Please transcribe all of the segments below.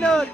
Mainur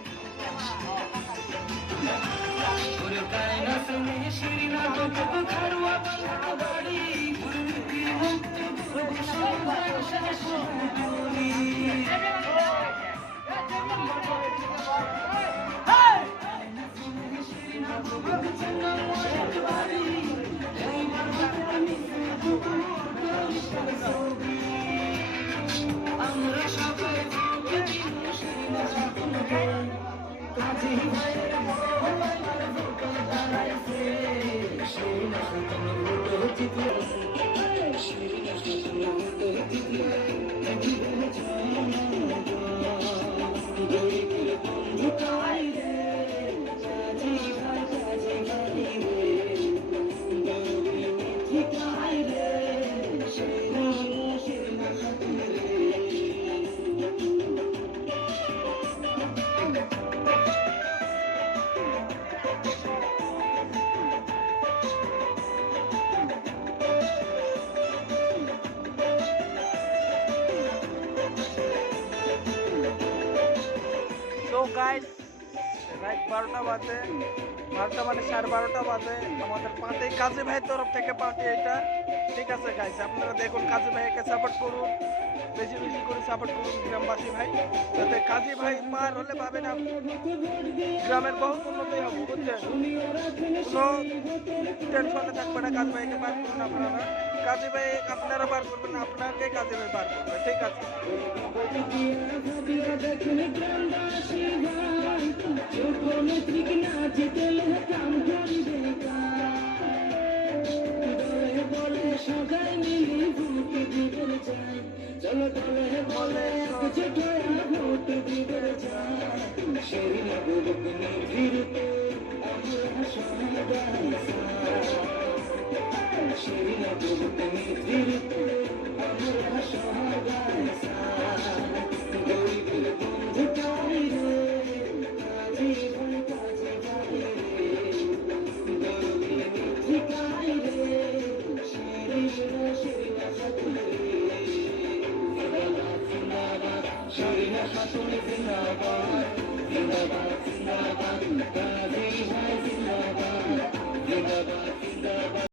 guys রাত 12টা বাজে 12টা মানে 12:30 বাজে আমাদের পার্টি কাজী ভাইয়ের তরফ থেকে পার্টি এটা ঠিক আছে গাইস আপনারা দেখুন কাজী ভাইকে সাপোর্ট করুন বেশি বেশি করে সাপোর্ট করুন গ্রামবাসী ভাই যাতে কাজী ভাই পার হলে পাবেন আপনি গ্রামের বহুত উন্নতি হবে বুঝছেন কোনো টেনশনে থাকবে না কাজী ভাইকে পার করুন আপনারা কাজী ভাই আপনারা পার করবেন আপনাকে কাজী ভাই পার করবে ঠিক আছে চলো দলে বলে ভোট দিবে সেই নাগরিক নিভৃতে আমরা সহায় সেই নাগরিক নিভৃতে আমরা সহায় গরিবের বন্ধু পাই রে কাজী ভাই রে গরিবের ঠিকাই রে শিরিনা খাতুন জিন্দাবাদ জিন্দাবাদ জিন্দাবাদ কাজী ভাই জিন্দাবাদ জিন্দাবাদ জিন্দাবাদ